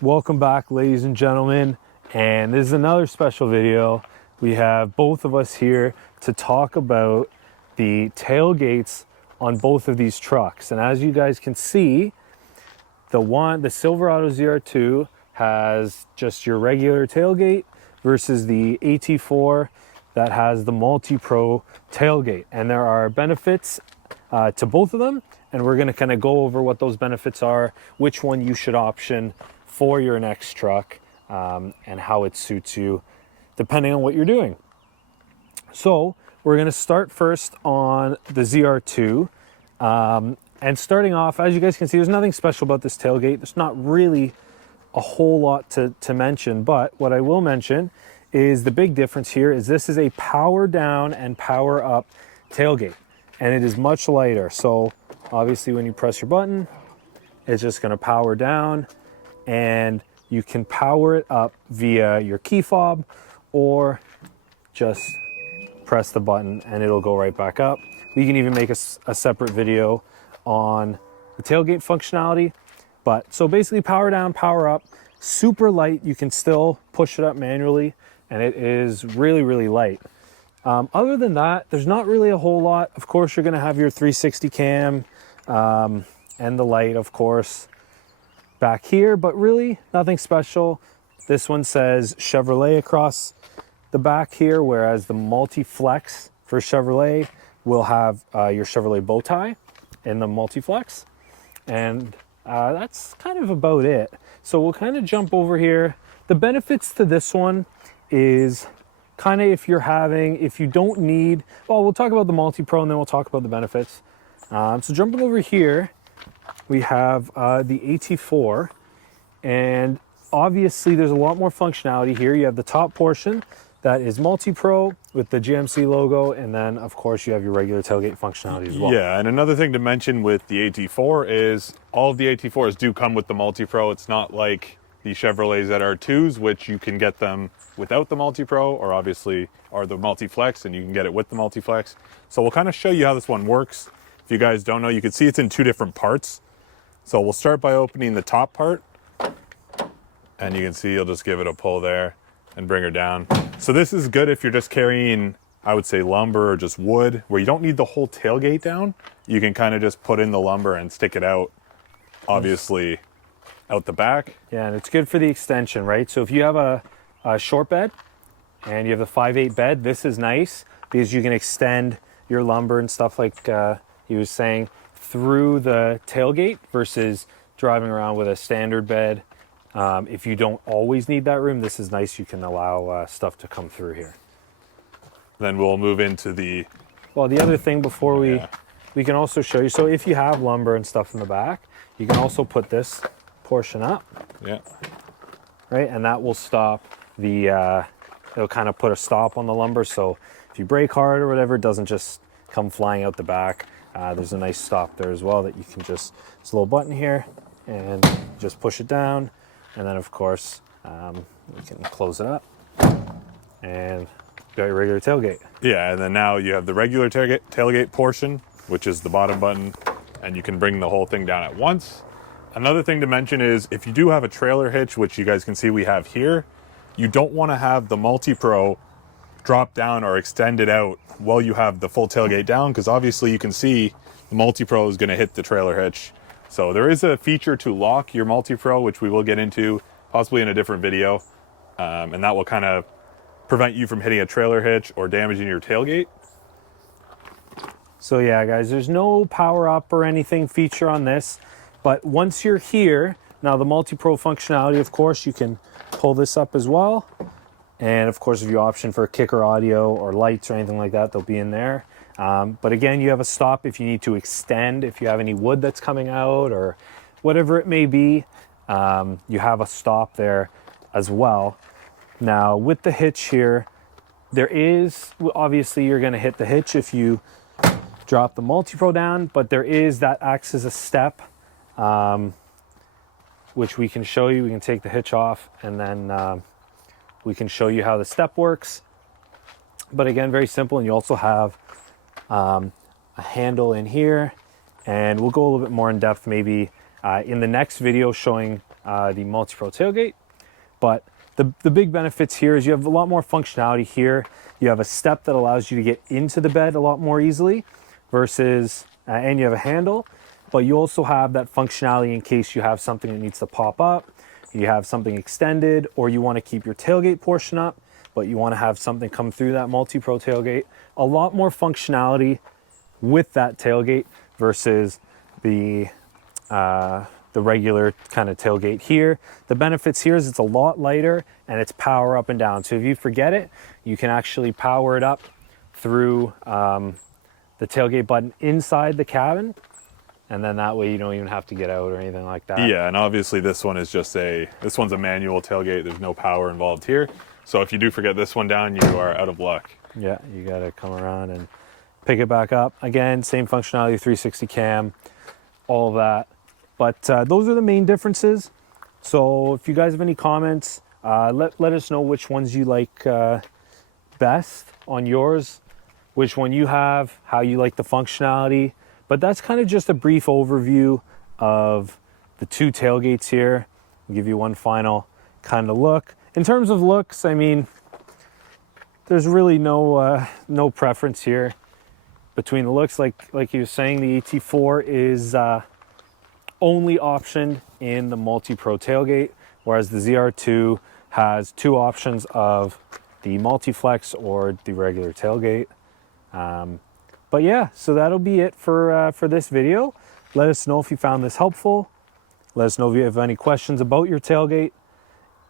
Welcome back, ladies and gentlemen, and this is another special video. We have both of us here to talk about the tailgates on both of these trucks. And as you guys can see, the Silverado ZR2 has just your regular tailgate versus the AT4 that has the MultiPro tailgate. And there are benefits to both of them, and we're going to kind of go over what those benefits are, which one you should option for your next truck, and how it suits you depending on what you're doing. So we're going to start first on the ZR2, and starting off, as you guys can see, there's nothing special about this tailgate. There's not really a whole lot to mention, but what I will mention is the big difference here is this is a power down and power up tailgate, and it is much lighter. So obviously when you press your button, it's just going to power down, and you can power it up via your key fob or just press the button and it'll go right back up. We can even make a separate video on the tailgate functionality. But so basically power down, power up, super light. You can still push it up manually and it is really, really light. Other than that, there's not really a whole lot. Of course, you're gonna have your 360 cam and the light, of course, back here, but really nothing special. This one says Chevrolet across the back here, whereas the Multiflex for Chevrolet will have your Chevrolet bow tie in the Multiflex. And that's kind of about it. So we'll kind of jump over here. The benefits to this one is kind of if you don't need, well, we'll talk about the MultiPro and then we'll talk about the benefits. So jumping over here, we have the AT4, and obviously there's a lot more functionality here. You have the top portion that is MultiPro with the GMC logo, and then of course you have your regular tailgate functionality as well. Yeah, and another thing to mention with the AT4 is all of the AT4s do come with the MultiPro. It's not like the Chevrolet ZR2s, which you can get them without the MultiPro, or obviously are the Multiflex, and you can get it with the Multiflex. So we'll kind of show you how this one works. If you guys don't know, you can see it's in two different parts. So we'll start by opening the top part, and you can see you'll just give it a pull there and bring her down. So this is good if you're just carrying, I would say, lumber or just wood, where you don't need the whole tailgate down. You can kind of just put in the lumber and stick it out, obviously, out the back. Yeah, and it's good for the extension, right? So if you have a short bed and you have the 5/8 bed, this is nice because you can extend your lumber and stuff like he was saying through the tailgate versus driving around with a standard bed. If you don't always need that room, this is nice. You can allow stuff to come through here. Then we'll move into the... Well, the other thing before we can also show you, so if you have lumber and stuff in the back, you can also put this portion up. Yeah. Right, and that will stop the, it'll kind of put a stop on the lumber. So if you brake hard or whatever, it doesn't just come flying out the back. There's a nice stop there as well that you can just, it's a little button here and just push it down. And then of course, you can close it up and got your regular tailgate. Yeah, and then now you have the regular tailgate portion, which is the bottom button, and you can bring the whole thing down at once. Another thing to mention is if you do have a trailer hitch, which you guys can see we have here, you don't want to have the MultiPro drop down or extend it out while you have the full tailgate down, because obviously you can see the MultiPro is going to hit the trailer hitch. So there is a feature to lock your MultiPro, which we will get into possibly in a different video, and that will kind of prevent you from hitting a trailer hitch or damaging your tailgate. So yeah, guys, there's no power up or anything feature on this, but once you're here, now the MultiPro functionality, of course, you can pull this up as well. And of course, if you option for kicker audio or lights or anything like that, they'll be in there. But again, you have a stop if you need to extend, if you have any wood that's coming out or whatever it may be, you have a stop there as well. Now with the hitch here, there is, obviously you're gonna hit the hitch if you drop the MultiPro down, but there is, that acts as a step, which we can show you. We can take the hitch off and then we can show you how the step works. But again, very simple. And you also have a handle in here, and we'll go a little bit more in depth maybe in the next video showing the MultiPro tailgate. But the big benefits here is you have a lot more functionality here. You have a step that allows you to get into the bed a lot more easily versus, and you have a handle, but you also have that functionality in case you have something that needs to pop up, you have something extended, or you want to keep your tailgate portion up, but you want to have something come through that MultiPro tailgate. A lot more functionality with that tailgate versus the regular kind of tailgate here. The benefits here is it's a lot lighter and it's power up and down. So if you forget it, you can actually power it up through the tailgate button inside the cabin. And then that way you don't even have to get out or anything like that. Yeah, and obviously this one is just this one's a manual tailgate. There's no power involved here. So if you do forget this one down, you are out of luck. Yeah, you gotta come around and pick it back up. Again, same functionality, 360 cam, all of that. But those are the main differences. So if you guys have any comments, let us know which ones you like best on yours, which one you have, how you like the functionality. But that's kind of just a brief overview of the two tailgates here. I'll give you one final kind of look. In terms of looks, I mean, there's really no preference here between the looks. Like you were saying, the AT4 is only optioned in the MultiPro tailgate, whereas the ZR2 has two options of the Multiflex or the regular tailgate. But yeah, so that'll be it for this video. Let us know if you found this helpful. Let us know if you have any questions about your tailgate.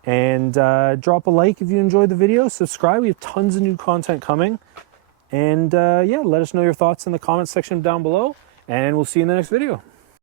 And drop a like if you enjoyed the video. Subscribe, we have tons of new content coming. And yeah, let us know your thoughts in the comments section down below. And we'll see you in the next video.